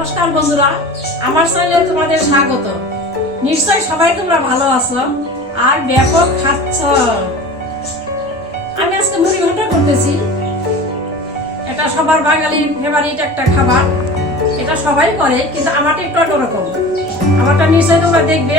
নমস্কার বন্ধুরা, আমার চ্যানেলে তোমাদের স্বাগত। নিশ্চয়ই সবাই তোমরা ভালো আছো আর ব্যাপক খাচ্ছ। আমি আজকে মুড়ি ঘন্ট করতেছি। এটা সবার বাঙালির ফেভারিট একটা খাবার। এটা সবাই করে, কিন্তু আমারটা একটু অন্যরকম। আমারটা নিশ্চয়ই তোমরা দেখবে।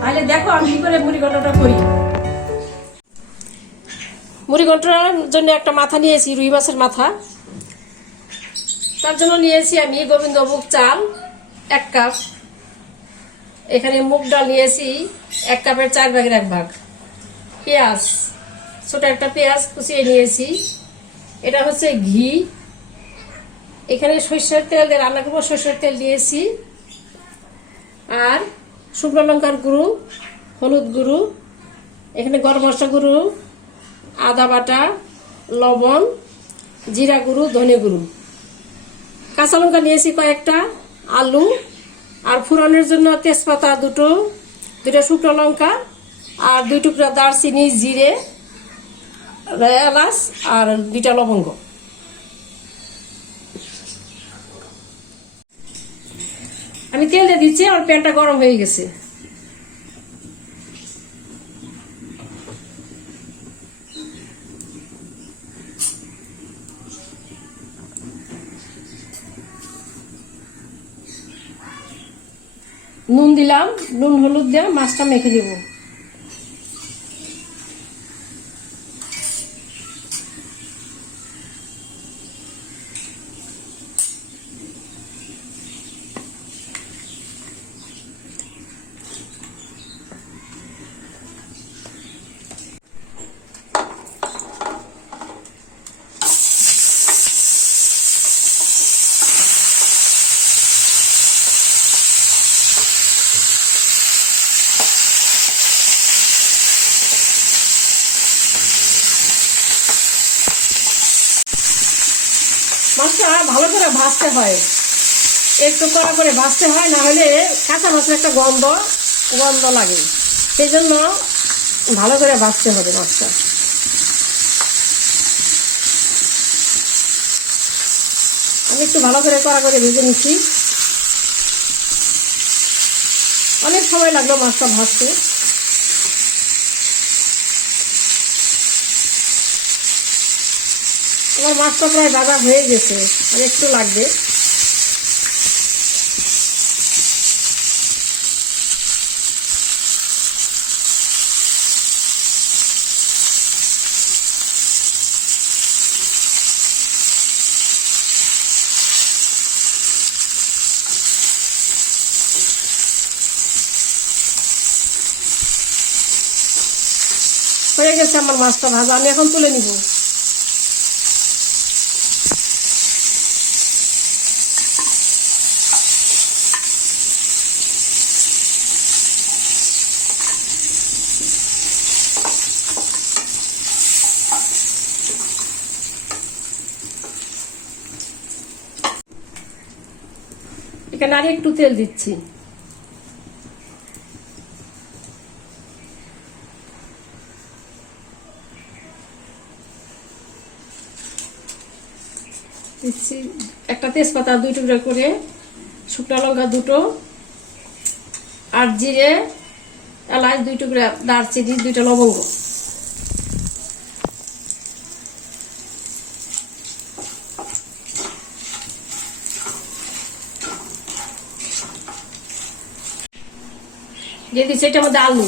তাহলে দেখো আমি কি করে মুড়ি ঘন্টটা করি। মুড়ি ঘন্টার জন্য একটা মাথা নিয়েছি, রুই মাছের মাথা। তার জন্য নিয়েছি আমি গোবিন্দভোগ চাল 1 কাপ। এখানে মুগ ডাল নিয়েছি 1 কাপের 4 ভাগের 1 ভাগ। পেঁয়াজ, ছোট একটা পেঁয়াজ কুচিয়ে নিয়েছি। এটা হচ্ছে ঘি। এখানে সরষের তেল দিয়ে রান্না করবো, সরষের তেল নিয়েছি। আর শুকনো লঙ্কার গুঁড়ো, হলুদ গুঁড়ো, এখানে গরম মশলা গুঁড়ো, আদা বাটা, লবণ, জিরা গুঁড়ো, ধনে গুঁড়ো। কাঁচা লঙ্কা নিয়েছি কয়েকটা, আলু, আর ফোড়নের জন্য তেজপাতা দুটো শুকনো লঙ্কা, আর 2 টুকরা দারচিনি, জিরে, এলাচ, আর 2টা লবঙ্গ। আমি তেল দিয়ে দিচ্ছি, আর প্যানটা গরম হয়ে গেছে। নুন দিলাম, নুন হলুদ দিয়ে মাছটা মেখে দিব। মাছটা ভালো করে ভাজতে হয়, একটু কড়া করে ভাজতে হয়, না হলে কাঁচা মাছের একটা গন্ধ লাগে। সেই জন্য ভালো করে ভাজতে হবে মাছটা। আমি একটু ভালো করে কড়া করে ভেজে নিচ্ছি। অনেক সময় লাগলো মাছটা ভাজতে। আমার মাছটা প্রায় ভাজা হয়ে গেছে, আর একটু লাগবে। হয়ে গেছে আমার মাছটা ভাজা, আমি এখন তুলে নিব। এখানে আর একটু তেল দিচ্ছি। দিচ্ছি একটা তেজপাতা 2 টুকরা করে, শুকনো লঙ্কা 2টো, আর জিরে, এলাচ 2 টুকরা, দারচিনি, 2টা লবঙ্গ। দিয়ে দিচ্ছি এটার মধ্যে আলু।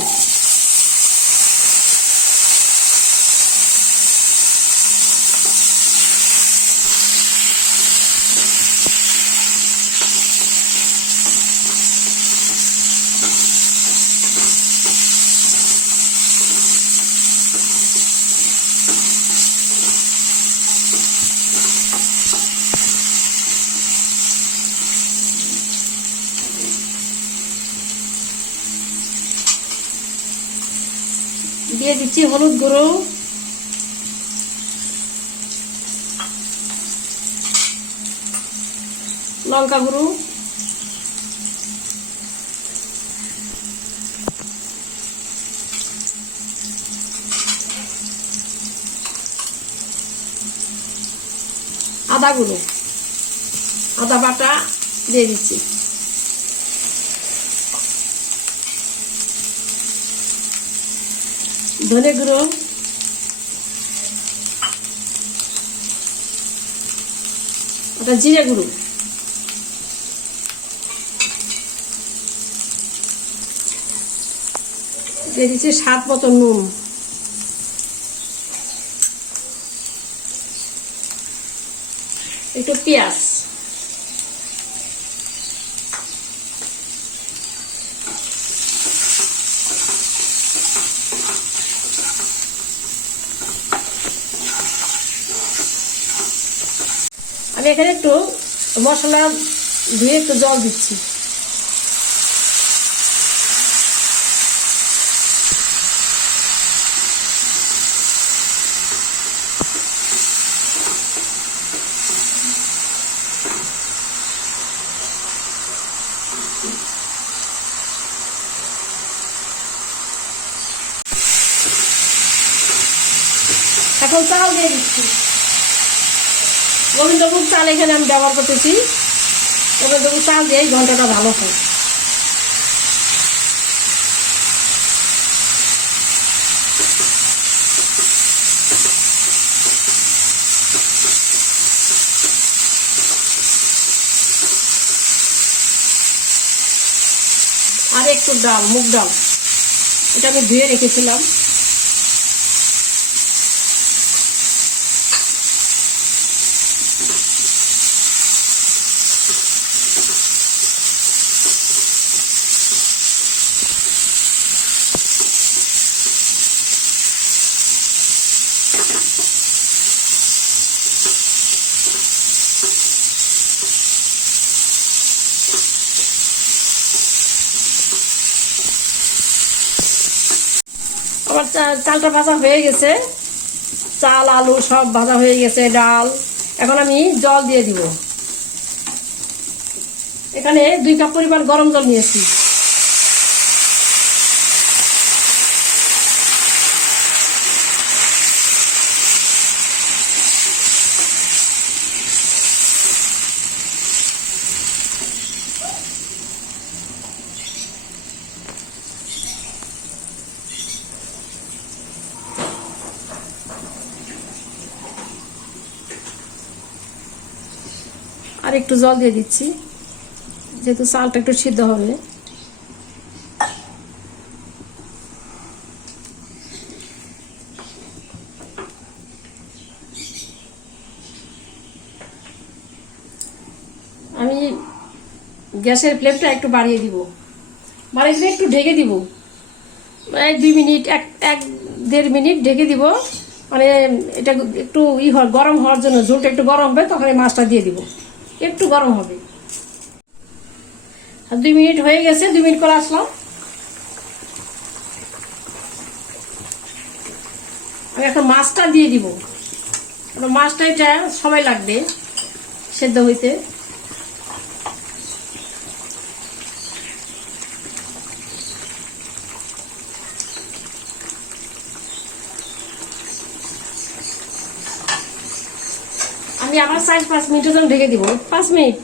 দিয়ে দিচ্ছি হলুদ গুঁড়ো, লঙ্কা গুঁড়ো, আদা গুঁড়ো, আদা বাটা দিয়ে দিচ্ছি। ধনে গুঁড়ো, ওটা জিরে গুঁড়ো, দিয়ে দিচ্ছি স্বাদ মতো নুন, একটু পেঁয়াজ, আমি এখানে একটু মশলা ধুয়ে একটু জল দিচ্ছি। এখন চাল দিয়ে দিচ্ছি। গোবিন্দভোগ চাল এখানে আমি ব্যবহার করতেছি। গোবিন্দভোগ চাল দিয়ে ঘন্টাটা ভালো হয়। আর একটু ডাল, মুগ ডাল, এটা আমি ধুয়ে রেখেছিলাম। আমার চালটা ভাজা হয়ে গেছে, চাল আলু সব ভাজা হয়ে গেছে, ডাল। এখন আমি জল দিয়ে দিব। এখানে 2 কাপ পরিমাণ গরম জল নিয়েছি। আর একটু জল দিয়ে দিচ্ছি, যেহেতু চালটা একটু সিদ্ধ হবে। আমি গ্যাসের ফ্লেমটা একটু বাড়িয়ে দিব। বাড়িয়ে দিয়ে একটু ঢেকে দিব, 1-2 মিনিট, 1-1.5 মিনিট ঢেকে দিব। মানে এটা একটু গরম হওয়ার জন্য, ঝোলটা একটু গরম হবে, তখন এই মাছটা দিয়ে দিব। একটু গরম হবে। আর 2 মিনিট হয়ে গেছে, 2 মিনিট পর আসলাম। আমি এখন মাছটা দিয়ে দিব। মাছটা এটা সময় লাগবে সেদ্ধ হইতে। আমি আবার 4-5 মিনিটের জন্য ঢেকে দিব। 5 মিনিট।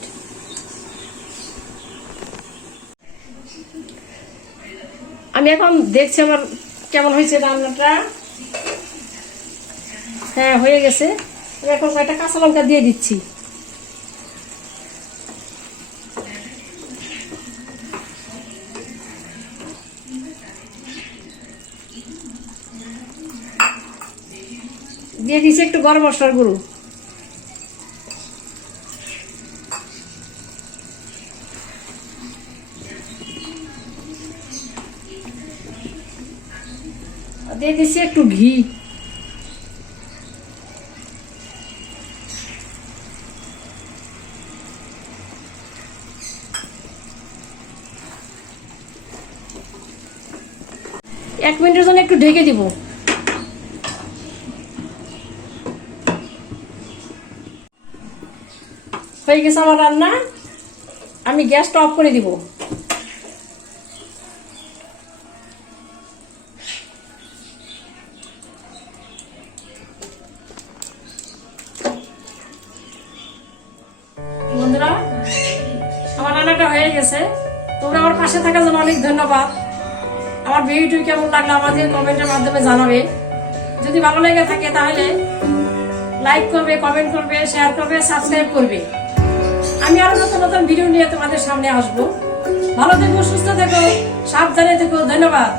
আমি এখন দেখছি আমার কেমন হয়েছে রান্নাটা। হ্যাঁ, হয়ে গেছে। আমি এখন কয়েকটা কাঁচা লঙ্কা দিয়ে দিচ্ছি। দিয়ে দিচ্ছি একটু গরম মশলার গুঁড়ো। দিয়ে দিচ্ছি একটু ঘি। এক মিনিটের জন্য একটু ঢেকে দিব। হয়ে গেছে আমার রান্না। আমি গ্যাসটা অফ করে দিব। বন্ধুরা, হয়ে গেছে। তোমরা আমার পাশে থাকার জন্য অনেক ধন্যবাদ। আমার ভিডিওটি কেমন লাগলো আমাদের কমেন্টের মাধ্যমে জানাবে। যদি ভালো লেগে থাকে তাহলে লাইক করবে, কমেন্ট করবে, শেয়ার করবে, সাবস্ক্রাইব করবে। আমি আরো নতুন নতুন ভিডিও নিয়ে তোমাদের সামনে আসবো। ভালো থেকো, সুস্থ থেকো, সাবধানে থেকো। ধন্যবাদ।